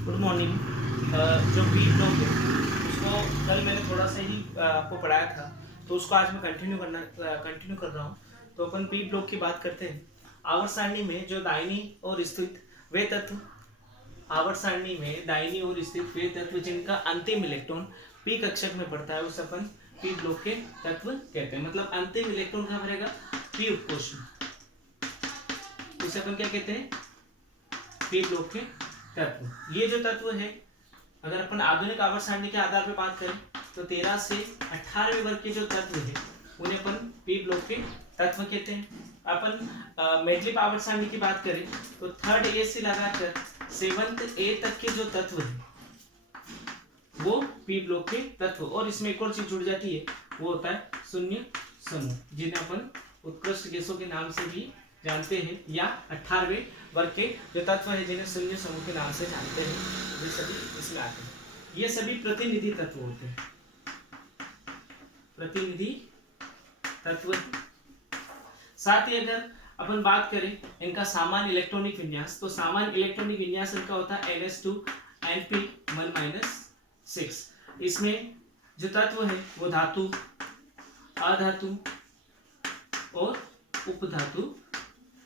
Good morning. जो P block है उसको कल मैंने थोड़ा सा ही आपको पढ़ाया था, तो उसको आज मैं कंटिन्यू कर रहा हूँ। तो अपन पी ब्लॉक की बात करते हैं। आवर्त सारणी में जो दाहिनी और स्थित वे तत्व, आवर्त सारणी में दाहिनी ओर स्थित वे तत्व जिनका अंतिम इलेक्ट्रॉन पी कक्षक में पड़ता है उसे अपन पी ब्लॉक के तत्व कहते हैं। मतलब अंतिम इलेक्ट्रॉन कहाँ पड़ेगा? पी उपकोष में। उसे अपन क्या कहते हैं? पी ब्लॉक के तत्व। ये जो तत्व है, अगर अपन आधुनिक आवर्त सारणी के आधार पर बात करें तो 13 से 18वें वर्ग के जो तत्व है उन्हें अपन पी ब्लॉक के तत्व कहते हैं। अपन मेडलिप आवर्त सारणी की बात करें तो 3rd ए से लगाकर 7th ए तक के जो तत्व है वो पी ब्लॉक के तत्व। और इसमें एक और चीज जुड़ जाती है, वो होता है शून्य समूह, जिन्हें अपन उत्कृष्ट गैसों के नाम से भी जानते हैं, या 18वें वर्ग के जो तत्व है जिन्हें शून्य समूह के नाम से जानते हैं, ये सभी इसमें आते हैं। ये सभी प्रतिनिधि तत्व होते हैं, प्रतिनिधि तत्व। साथ ही अगर अपन बात करें इनका सामान्य इलेक्ट्रॉनिक विन्यास, तो सामान्य इलेक्ट्रॉनिक विन्यास इनका होता है Ns2np1-6। इसमें जो तत्व है वो धातु, अधातु और उपधातु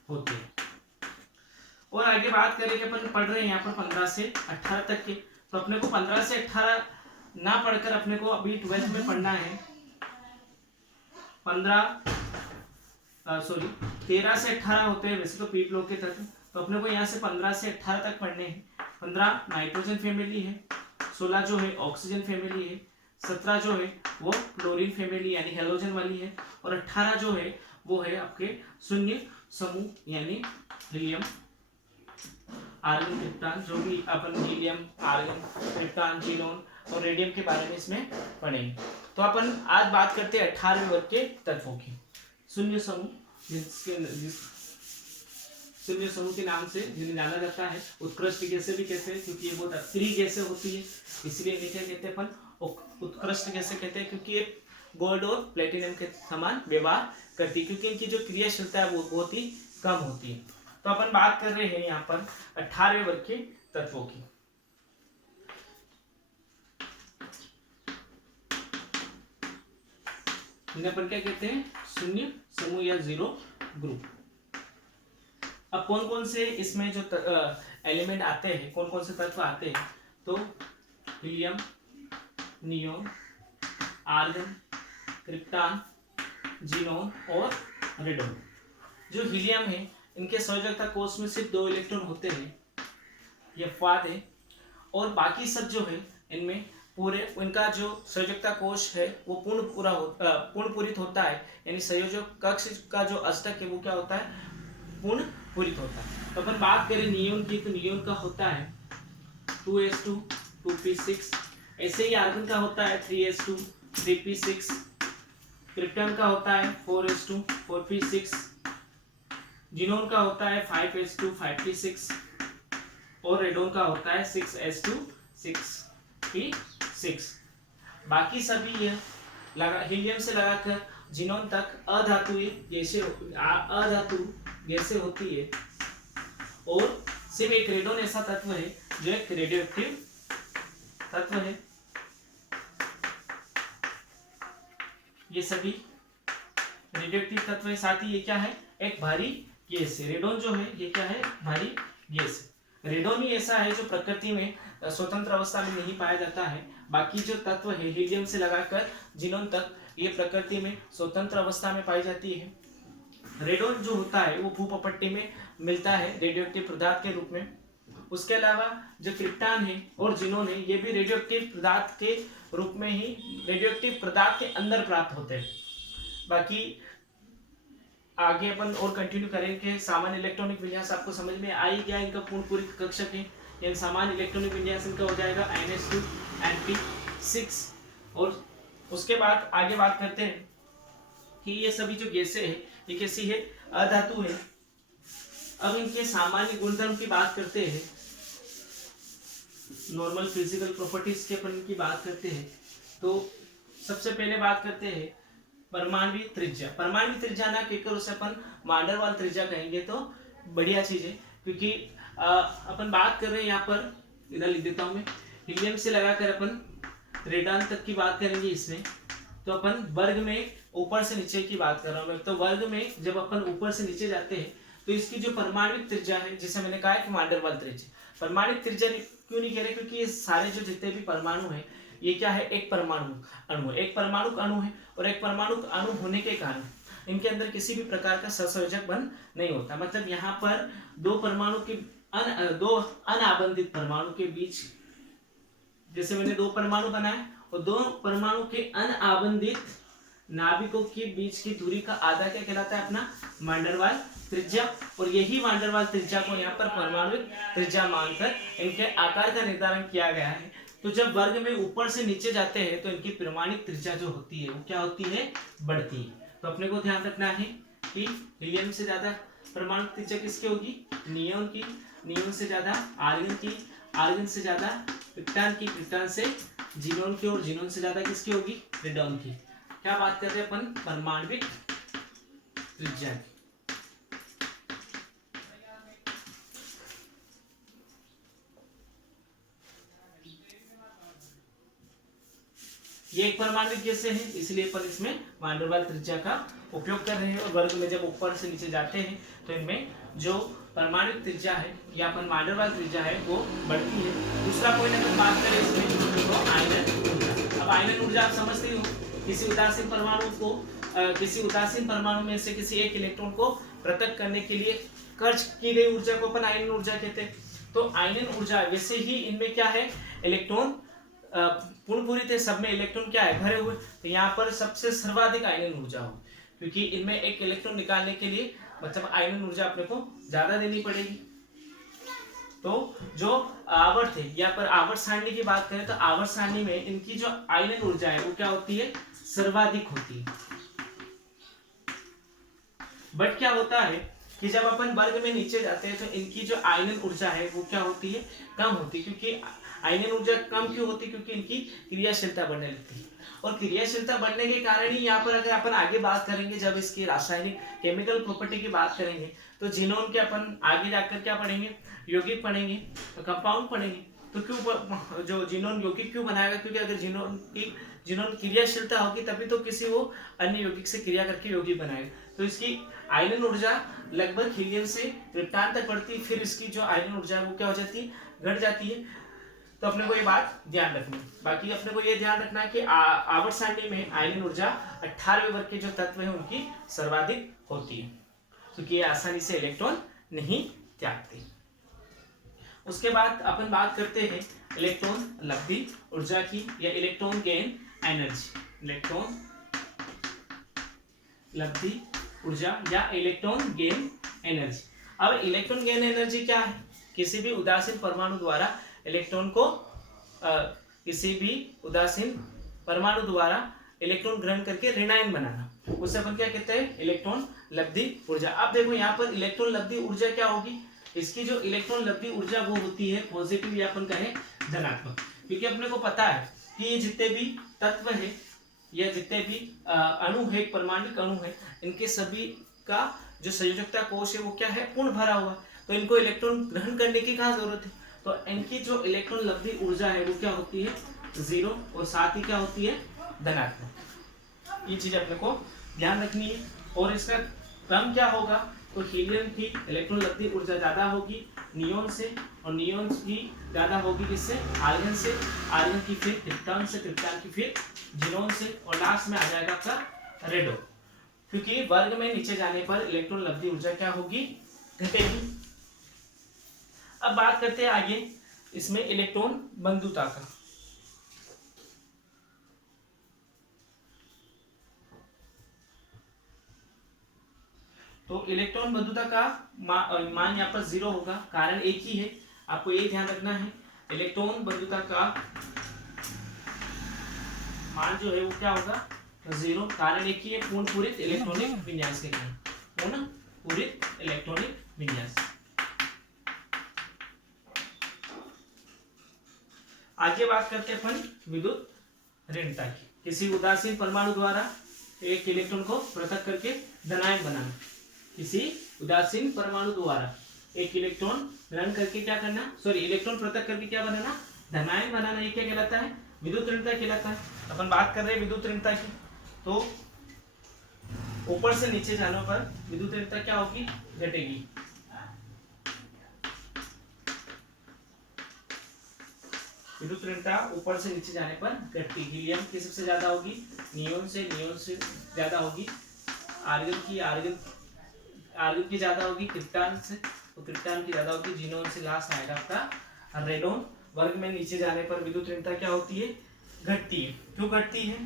होते हैं। और आगे बात करें कि अपन पढ़ रहे हैं यहाँ पर 15 से 18 तक के, तो अपने को 15 से 18 ना पढ़कर अपने को अभी 12th में पढ़ना है 13 से 18 होते हैं वैसे तो पी ब्लॉक के तत्व। तो अपने को यहाँ से 15 से 18 तक पढ़ने हैं। 15 नाइट्रोजन फैमिली है, 16 जो है ऑक्सीजन फैमिली है, 17 जो है वो क्लोरीन फैमिली यानी हेलोजन वाली है, और 18 जो है वो है आपके शून्य समूह यानी हीलियम, आर्गन, क्रिप्टॉन। जो भी अपन हीलियम, आर्गन, क्रिप्टॉन, जीनोन और रेडियम के बारे में इसमें पढ़ेंगे। तो अपन आज बात करते हैं 18वें वर्ग के तत्वों की। शून्य समूह, शून्य समूह के नाम से जिन्हें जाना जाता है, उत्कृष्ट गैसें भी कहते हैं क्योंकि ये बहुत अस्थिर गैसें होती है, इसलिए इन्हें क्या कहते हैं अपन? उत्कृष्ट गैसें कहते हैं, क्योंकि ये गोल्ड और प्लेटिनम के समान व्यवहार करती है, क्योंकि इनकी जो क्रियाशीलता है वो बहुत ही कम होती है। तो अपन बात कर रहे हैं यहाँ पर 18वें वर्ग के तत्वों की। इन्हें अपन क्या कहते हैं? शून्य समूह या जीरो ग्रुप। अब कौन कौन से इसमें जो एलिमेंट आते हैं, कौन कौन से तत्व आते हैं? तो helium, neon, argon, krypton, xenon और रेडोन। जो हीलियम है इनके संयोजकता कोष में सिर्फ 2 इलेक्ट्रॉन होते हैं, ये अपवाद है। और बाकी सब जो है इनमें पूरे, इनका जो संयोजकता कोष है वो पूर्ण पूरित होता है, यानी संयोजक कक्ष का जो अष्टक है वो क्या होता है? पूर्ण पूरित होता है। तो अपन बात करें नियोन की, तो नियोन का होता है 2s2 2p6। ऐसे ही आर्गन का होता है 3s2 3p6। क्रिप्टॉन का होता है 4s2 4p6। जीनोन का होता है 5s2 5p6 और रेडोन का होता है 6s2 6p6। बाकी सभी ये हीलियम से लगाकर जीनोन तक अधातु गैसें होती है, और सिर्फ एक रेडोन ऐसा तत्व है जो एक रेडियोएक्टिव तत्व है। ये सभी रेडियोएक्टिव तत्व है। साथ ही ये क्या है? एक भारी गैस है। रेडोन जो है ये क्या है? भारी गैस है। रेडोन ही ऐसा है जो प्रकृति में स्वतंत्र अवस्था में नहीं पाया जाता है। बाकी जो तत्व है हीलियम से लगाकर जीनोन तक, ये प्रकृति में स्वतंत्र अवस्था में पाई जाती है। रेडोन जो होता है वो भूपट्टी में मिलता है रेडियोएक्टिव पदार्थ के रूप में। उसके अलावा जो क्रिप्टॉन है और जीनोन है ये भी रेडियोएक्टिव पदार्थ के रूप में ही रेडियोएक्टिव पदार्थ के अंदर प्राप्त होते हैं। बाकी आगे अपन और कंटिन्यू करेंगे। सामान्य इलेक्ट्रॉनिक विन्यास आपको समझ में आ ही गया, इनका पूर्ण पूरित कक्षक है, यानी सामान्य इलेक्ट्रॉनिक विन्यास इनका हो जाएगा Ns2np6। और उसके बाद आगे बात करते हैं कि ये सभी जो गैसें हैं ये कैसी है? अधातु है। अब इनके सामान्य गुणधर्म की बात करते हैं, नॉर्मल फिजिकल प्रॉपर्टीज के अपन की बात करते हैं। तो सबसे पहले बात करते हैं परमाणु त्रिज्या। परमाणु त्रिज्या ना कहकर उसे अपन वांडर वाल त्रिज्या कहेंगे तो बढ़िया चीज है, क्योंकि अपन बात कर रहे हैं यहाँ पर इधर लिख देता हूं मैं। हीलियम से लगाकर अपन रेडॉन तक की बात करेंगे इसमें। तो अपन वर्ग में ऊपर से नीचे की बात कर रहा हूं मैं। तो वर्ग में जब अपन ऊपर से नीचे जाते हैं तो इसकी जो परमाणविक त्रिज्या है, जिसे मैंने कहा है कि वान डेर वाल त्रिज्या, परमाणविक त्रिज्या क्यों नहीं कह रहे, क्योंकि ये सारे जो जितने भी परमाणु है ये क्या है, एक परमाणु अणु है, एक परमाणु अणु है। और एक परमाणु अणु होने के कारण इनके अंदर किसी भी प्रकार का सहसंयोजक बंध नहीं होता। मतलब यहाँ पर दो परमाणु के दो अनाबंधित परमाणु के बीच, जैसे मैंने दो परमाणु बनाए और दो परमाणु के अनाबंधित नाभिकों के बीच की दूरी का आधा क्या कहलाता है, अपना वान डेर वाल त्रिज्या। और यही वान डेर वाल त्रिज्या को यहाँ पर परमाणु त्रिज्या मानकर इनके आकार का निर्धारण किया गया है। तो जब वर्ग में ऊपर से नीचे जाते हैं तो इनकी परमाणिक त्रिज्या जो होती है वो क्या होती है, बढ़ती है। तो अपने को ध्यान रखना है कि हीलियम से ज्यादा परमाणु त्रिज्या किसकी होगी, नियोन की, नियोन से ज्यादा आर्गन की, आर्गन से ज्यादा क्रिप्टॉन की, क्रिप्टॉन से जीनोन की, और जीनोन से ज्यादा किसकी होगी, रेडॉन की। क्या बात कर रहे हैं अपन, परमाणविक त्रिज्या की। ये एक परमाणु गैस है, इसलिए अपन इसमें वान डेर वाल त्रिज्या का उपयोग कर रहे हैं। और वर्ग में जब ऊपर से नीचे जाते हैं तो इनमें जो परमाणु त्रिज्या है या अपन वान डेर वाल त्रिज्या है वो बढ़ती है। दूसरा पॉइंट अगर बात करें इसमें तो आयनन ऊर्जा। अब आयनन ऊर्जा आप समझते हो, किसी उदासीन परमाणु को किसी उदासीन परमाणु में से किसी एक इलेक्ट्रॉन को पृथक करने के लिए खर्च की गई ऊर्जा को अपन आयनन ऊर्जा कहते हैं। तो आयनन ऊर्जा, वैसे ही इनमें क्या है, इलेक्ट्रॉन पूर्ण पूरी थे, सब में इलेक्ट्रॉन क्या है, भरे हुए। तो यहाँ पर सबसे सर्वाधिक आयनन ऊर्जा हो, क्योंकि इनमें एक इलेक्ट्रॉन निकालने के लिए मतलब आयनन ऊर्जा अपने को ज्यादा देनी पड़ेगी। तो जो आवर्त है, यहाँ पर आवर्त सारणी की बात करें तो आवर्त सारणी में इनकी जो आयनन ऊर्जा है वो क्या होती है, सर्वाधिक होती है। बट क्या होता है कि जब अपन वर्ग में नीचे जाते हैं तो इनकी जो आयनन ऊर्जा है वो क्या होती है, कम होती है। क्योंकि आयनन ऊर्जा कम क्यों होती है, क्योंकि इनकी क्रियाशीलता बढ़ने लगती है। और क्रियाशीलता बढ़ने के कारण ही यहाँ पर अगर अपन आगे बात करेंगे, जब इसकी रासायनिक केमिकल प्रॉपर्टी की बात करेंगे तो जिनोन के अपन आगे जाकर क्या पढ़ेंगे, यौगिक पढ़ेंगे, तो कंपाउंड पढ़ेंगे। तो क्यों जो जिनोन यौगिक क्यों बनाएगा, क्योंकि अगर जिनोन क्रियाशीलता होगी तभी तो किसी वो अन्य यौगिक से क्रिया करके यौगिक बनाएगा। तो इसकी आयनन ऊर्जा लगभग हीलियम से क्रिप्टॉन तक बढ़ती है, फिर इसकी जो आयनन ऊर्जा है वो क्या हो जाती है, घट जाती है। तो अपने को ये बात ध्यान रखनी है। बाकी अपने को ये ध्यान रखना है कि आवर्त सारणी में आयनन ऊर्जा 18वें वर्ग के जो तत्व हैं उनकी सर्वाधिक होती है, क्योंकि ये आसानी से इलेक्ट्रॉन नहीं त्यागते। उसके बाद अपन बात करते हैं इलेक्ट्रॉन लब्धि ऊर्जा की, या इलेक्ट्रॉन गेन एनर्जी। इलेक्ट्रॉन लब्धि ऊर्जा या इलेक्ट्रॉन गेन एनर्जी। अब इलेक्ट्रॉन गेन एनर्जी क्या है, किसी भी उदासीन परमाणु द्वारा इलेक्ट्रॉन को किसी भी उदासीन परमाणु द्वारा इलेक्ट्रॉन ग्रहण करके ऋणायन बनाना, उसे अपन क्या कहते हैं, इलेक्ट्रॉन लब्धि ऊर्जा। अब देखो यहाँ पर इलेक्ट्रॉन लब्धि ऊर्जा क्या होगी, इसकी जो इलेक्ट्रॉन लब्धि ऊर्जा वो होती है पॉजिटिव या अपन कहें धनात्मक। क्योंकि अपने को पता है कि ये जितने भी तत्व है या जितने भी अणु है, परमाणु अणु है, इनके सभी का जो संयोजकता कोश है वो क्या है, पूर्ण भरा हुआ। तो इनको इलेक्ट्रॉन ग्रहण करने की कहाँ जरूरत है, तो इनकी जो इलेक्ट्रॉन लब्धि ऊर्जा है वो क्या होती है, 0, और साथ ही क्या होती है, धनात्मक। ये चीज अपने को ध्यान रखनी है। और इसका क्रम क्या होगा, तो हीलियम की इलेक्ट्रॉन लब्धि ऊर्जा ज्यादा होगी नियोन से, और नियोन की ज्यादा होगी किससे, आर्गन से, आर्गन की फिर क्रिप्टॉन से, क्रिप्टॉन की फिर जिनोन से, और लास्ट में आ जाएगा आपका रेडो। क्योंकि वर्ग में नीचे जाने पर इलेक्ट्रॉन लब्धि ऊर्जा क्या होगी, घटेगी। अब बात करते हैं आगे इसमें इलेक्ट्रॉन बंधुता का। तो इलेक्ट्रॉन बंधुता का मान यहाँ पर 0 होगा, कारण एक ही है, आपको ये ध्यान रखना है। इलेक्ट्रॉन बंधुता का मान जो है वो क्या होगा, 0, कारण एक ही है, पूर्ण पूरित इलेक्ट्रॉनिक विन्यास के कारण, पूर्ण पूरित इलेक्ट्रॉनिक विन्यास। आगे बात करते हैं अपन विद्युत ऋणता की। किसी उदासीन परमाणु द्वारा एक इलेक्ट्रॉन को पृथक करके धनायन बनाना, किसी उदासीन परमाणु द्वारा एक इलेक्ट्रॉन ऋण करके क्या करना, सॉरी इलेक्ट्रॉन पृथक करके क्या बनाना, धनायन बनाना। ये क्या कहलाता है, विद्युत ऋणता कहलाता है। अपन बात कर रहे हैं विद्युत ऋणता की, तो ऊपर से नीचे जाने पर विद्युत ऋणता क्या होगी, घटेगी। विद्युत ऋणता ऊपर से नीचे जाने पर घटती। हीलियम की सबसे ज्यादा होगी, नियोन से ज्यादा होगी, आर्गन की ज्यादा होगी, क्रिप्टॉन से, तो क्रिप्टॉन की ज्यादा होगी, जीनोन से लास्ट आएगा आपका रेडोन। वर्ग में नीचे जाने पर विद्युत ऋणता क्या होती है, घटती है। क्यों घटती है,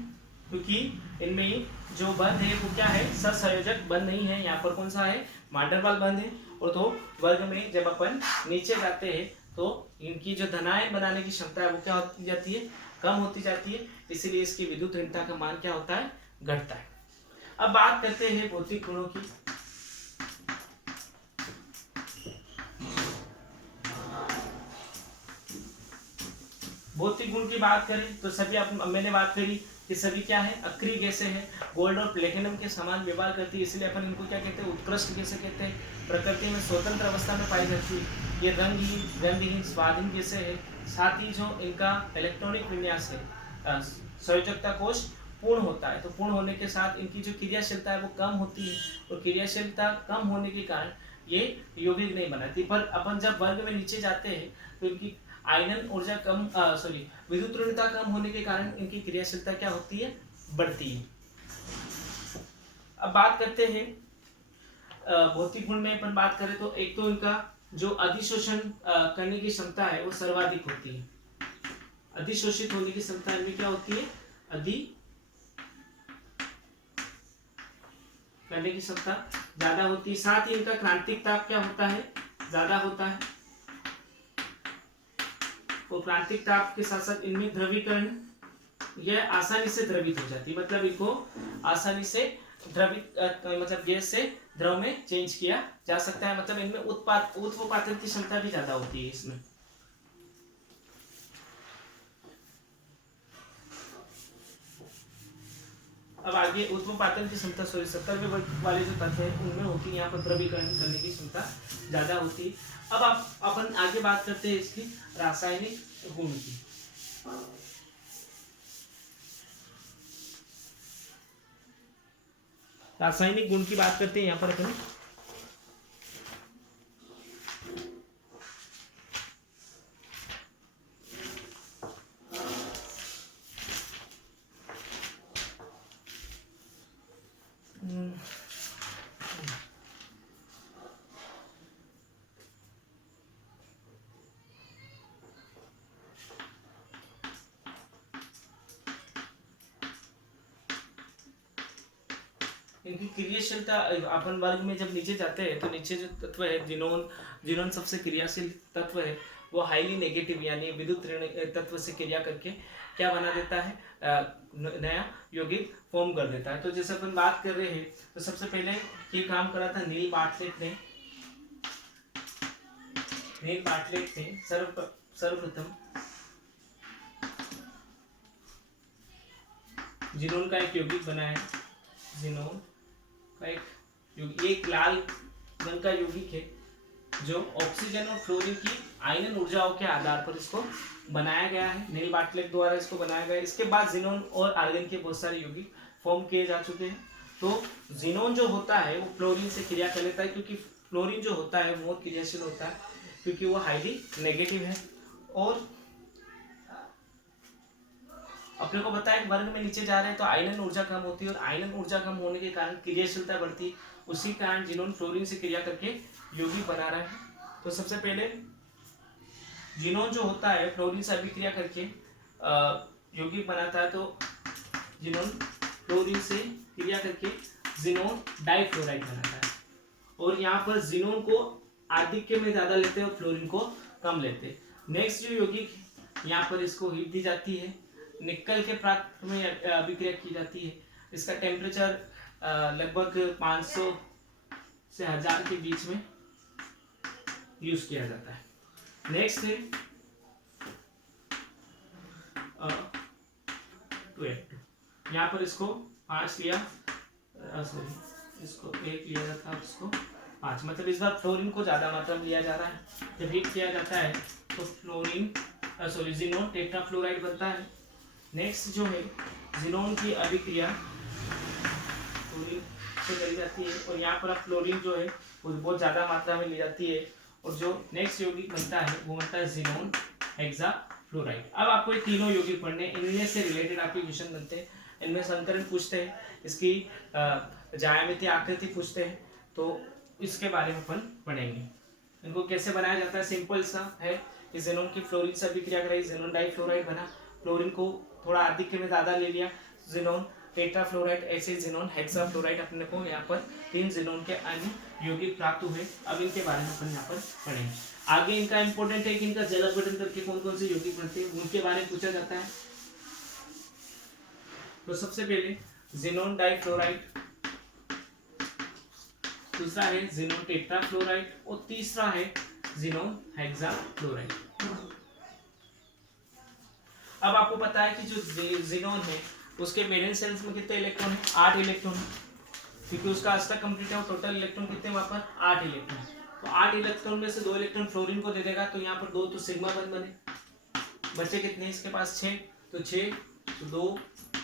क्योंकि इनमें जो बंध है वो क्या है, सहसंयोजक बंध नहीं है। यहाँ पर कौन सा है, मांडरवाल बंध है। और तो वर्ग में जब अपन नीचे जाते हैं तो इनकी जो धनायन बनाने की क्षमता है वो क्या होती जाती है, कम होती जाती है। इसीलिए इसकी विद्युत ऋणता का मान क्या होता है, घटता है। अब बात करते हैं भौतिक गुणों की। भौतिक गुण की बात करें तो सभी मैंने बात करी कि सभी क्या है, अक्रिय गैसें हैं, गोल्ड और प्लेटिनम के समान व्यवहार करती है, इसलिए अपन इनको क्या कहते हैं, उत्कृष्ट गैसें कहते हैं। प्रकृति में स्वतंत्र अवस्था में पाई जाती है। ये रंगहीन, गंधहीन, स्वादहीन गैसें हैं। साथ ही जो इनका इलेक्ट्रॉनिक विन्यास है, संयोजकता कोश पूर्ण होता है। तो पूर्ण होने के साथ इनकी जो क्रियाशीलता है वो कम होती है, और क्रियाशीलता कम होने के कारण ये यौगिक नहीं बनाती। पर अपन जब वर्ग में नीचे जाते हैं तो इनकी आयनन ऊर्जा कम, सॉरी विद्युत ऋणता कम होने के कारण इनकी क्रियाशीलता क्या होती है, बढ़ती है। अब बात करते हैं भौतिक गुण में अपन बात करें तो एक तो इनका जो अधिशोषण करने की क्षमता है वो सर्वाधिक होती है। अधिशोषित होने की क्षमता इनमें क्या होती है, करने की क्षमता ज्यादा होती है। साथ ही इनका क्रांतिक ताप क्या होता है, ज्यादा होता है। और क्रांतिक ताप के साथ साथ इनमें द्रवीकरण, यह आसानी से द्रवित हो जाती है, मतलब इनको आसानी से द्रवित मतलब गैस से द्रव में चेंज किया जा सकता है। मतलब इनमें उत्पादन की क्षमता भी ज्यादा होती है इसमें। अब आगे उत्पादन की क्षमता, सॉरी 70वें वर्ग वाले जो तत्व है उनमें होती है, यहाँ पर द्रवीकरण करने की क्षमता ज्यादा होती है। अब अपन आगे बात करते हैं इसकी रासायनिक गुण की। रासायनिक गुण की बात करते हैं यहाँ पर अपन। इनकी क्रियाशीलता, अपन वर्ग में जब नीचे जाते हैं तो नीचे जो तत्व है जिनोन सबसे क्रियाशील तत्व है, वो हाईली नेगेटिव यानी विद्युत ऋण तत्व से क्रिया करके क्या बना देता है, नया यौगिक फॉर्म कर देता है। तो जैसे अपन बात कर रहे हैं तो सबसे पहले ये काम करा था नील बार्टलेट ने सर्वप्रथम जिनोन का एक यौगिक बनाया। जिनोन का एक लाल रंग का यौगिक है जो ऑक्सीजन और फ्लोरीन की आयनन ऊर्जाओं के आधार पर इसको बनाया गया है, नील बार्टलेट द्वारा इसको बनाया गया है। इसके बाद जिनोन और आर्गन के बहुत सारे यौगिक फॉर्म किए जा चुके हैं। तो जिनोन जो होता है वो फ्लोरीन से क्रिया कर लेता है, क्योंकि फ्लोरीन जो होता है वो क्रियाशील होता है क्योंकि वो हाईली नेगेटिव है। और अपने को पता है वर्ग में नीचे जा रहे हैं तो आयनन ऊर्जा कम होती है, और आयनन ऊर्जा कम होने के कारण क्रियाशीलता बढ़ती है। उसी कारण जिनोन फ्लोरीन से क्रिया करके यौगिक बना रहा है। तो सबसे पहले जिनोन जो होता है फ्लोरीन से अभिक्रिया करके यौगिक बनाता है। तो जिनोन फ्लोरीन से क्रिया करके जिनोन डाइफ्लोराइड बनाता है। और यहाँ पर जिनोन को आधिक्य में ज्यादा लेते हैं और फ्लोरीन को कम लेते हैं। नेक्स्ट जो यौगिक यहाँ पर इसको हीट दी जाती है, निकल के प्राप्त में अभिक्रिया की जाती है। इसका टेम्परेचर लगभग 500 से 1000 के बीच में यूज किया जाता है। नेक्स्ट है 2F2। यहाँ पर इसको 5 लिया, सॉरी इसको 1 लिया जाता है, इसको 5, मतलब इस बार फ्लोरीन को ज़्यादा मात्रा में लिया जा रहा है। जब हीट किया जाता है तो फ्लोरीन जिनोन टेट्राफ्लोराइड बनता है। नेक्स्ट जो है जिनोन की अभिक्रिया फ्लोरीन से करी जाती है और यहाँ पर फ्लोरीन जो है वो बहुत ज़्यादा मात्रा में ली जाती है और जो नेक्स्ट यौगिक बनता है वो बनता है जिनोन हेक्साफ्लोराइड। अब आपको ये तीनों यौगिक पढ़ने, इनमें से रिलेटेड आपके क्वेश्चन बनते हैं, इनमें संकरण पूछते हैं, इसकी ज्यामिति आकृति पूछते हैं, तो इसके बारे में अपन पढ़ेंगे। इनको कैसे बनाया जाता है, सिंपल सा है कि जिनोन की फ्लोरीन से अभिक्रिया कराई, जिनोन डाइफ्लोराइड बना, फ्लोरीन को थोड़ा आधिक्य में ज़्यादा ले लिया, जिनोन टेट्राफ्लोराइड, ऐसे जिनोन हेक्साफ्लोराइड, अपने को यहाँ पर 3 जिनोन के अन्य यौगिक प्राप्त हुए। अब इनके बारे में अपन यहाँ पर पढ़ेंगे। आगे इनका इंपॉर्टेंट है कि इनका जल अपघटन करके कौन कौन से यौगिक बनते हैं उनके बारे में पूछा जाता है। तो सबसे पहले जिनोन डाइफ्लोराइड, दूसरा है जिनोन टेट्राफ्लोराइड और तीसरा है जिनोन हेक्साफ्लोराइड। अब आपको पता है कि जो जिनोन है उसके वैलेंस शेल्स में कितने इलेक्ट्रॉन है, 8 इलेक्ट्रॉन है, क्योंकि उसका अष्टक कंप्लीट है। टोटल इलेक्ट्रॉन कितने वहां पर 8 इलेक्ट्रॉन। तो 8 इलेक्ट्रॉन में से 2 इलेक्ट्रॉन फ्लोरीन को दे देगा, तो यहाँ पर 2 तो सिग्मा बंद बने, बचे कितने इसके पास 6, तो 6 तो 2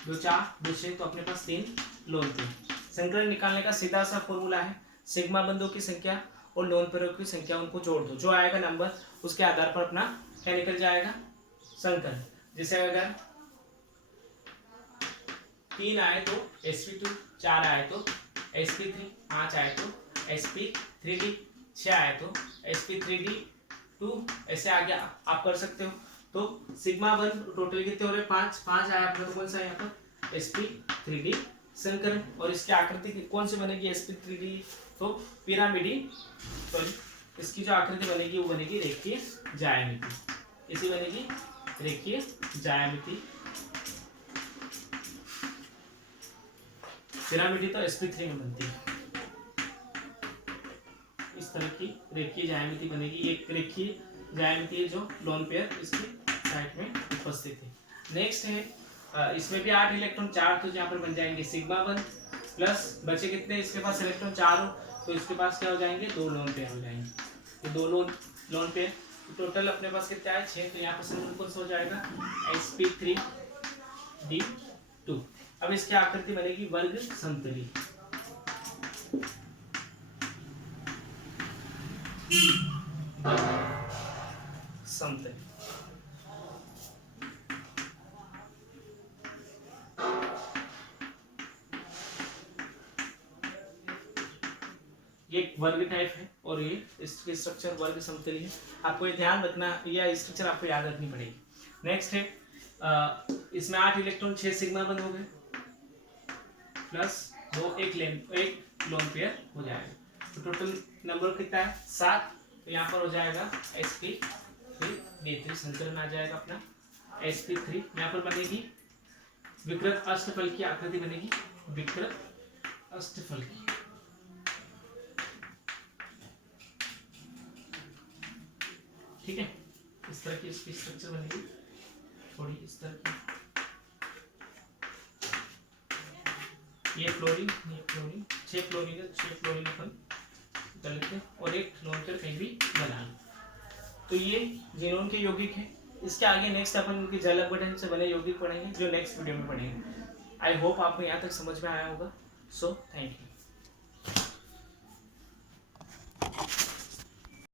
2 4 2 6, तो अपने पास 3 लोन पेयर। संकरण निकालने का सीधा सा फॉर्मूला है, सिग्मा बंदों की संख्या और लोन पेयरों की संख्या उनको जोड़ दो, जो आएगा नंबर उसके आधार पर अपना क्या निकल जाएगा संकरण। जैसे अगर 3 आए तो sp2, 4 आए तो sp3, 5 आए तो sp3d, 6 आए तो sp3d2, ऐसे आगे आप कर सकते हो। तो सिग्मा 1 टोटल कितने हो रहे, 5 आया अपना, तो कौन सा है यहाँ पर sp3d संकरण। और इसकी आकृति कौन सी बनेगी sp3d, तो पिरामिडी, सॉरी इसकी जो आकृति बनेगी वो बनेगी रेखीय ज्यामिति, इसी बनेगी रेखीय ज्यामिति। पिरामिडी तो sp3 में बनती है, इस तरह की रेखीय ज्यामिति बनेगी। एक रेखीय ज्यामिति है जो लोन पेयर इसकी साइड में उपस्थित है। नेक्स्ट है इसमें भी 8 इलेक्ट्रॉन, 4 तो यहाँ पर बन जाएंगे सिग्मा 1 प्लस बचे कितने इसके पास इलेक्ट्रॉन 4 हो, तो इसके पास क्या हो जाएंगे 2 लोन पेयर हो जाएंगे। तो 2 लोन पेयर, तो टोटल अपने पास कितना है 6, तो यहाँ पर संबंध कौन सा हो जाएगा sp3d2। अब इसकी आकृति बनेगी वर्ग समतली, समतली। ये एक वर्ग टाइप है और ये इसकी स्ट्रक्चर वर्ग समतली है। आपको ये ध्यान रखना, यह स्ट्रक्चर आपको याद रखनी पड़ेगी। नेक्स्ट है इसमें 8 इलेक्ट्रॉन, 6 सिग्मा बंद हो गए प्लस 2 एक लोन पेयर हो जाएगा, तो टोटल नंबर कितना है 7। तो यहाँ पर हो जाएगा sp3d3 संकलन आ जाएगा अपना sp3। यहाँ पर बनेगी विकृत अष्टफल की आकृति बनेगी, विकृत अष्टफल की। ठीक है, इस तरह की इसकी स्ट्रक्चर बनेगी, थोड़ी इस तरह की। ये फ्लोरीन 6 फ्लोरीन है, 6 फ्लोरीन अपन कर लेते हैं और एक लोन पेयर कहीं भी बना लो। तो ये जिनोन के यौगिक है। इसके आगे नेक्स्ट अपन उनके जल अपघटन से बने यौगिक पढ़ेंगे, जो नेक्स्ट वीडियो में पढ़ेंगे। आई होप आपको यहाँ तक समझ में आया होगा। So thank you.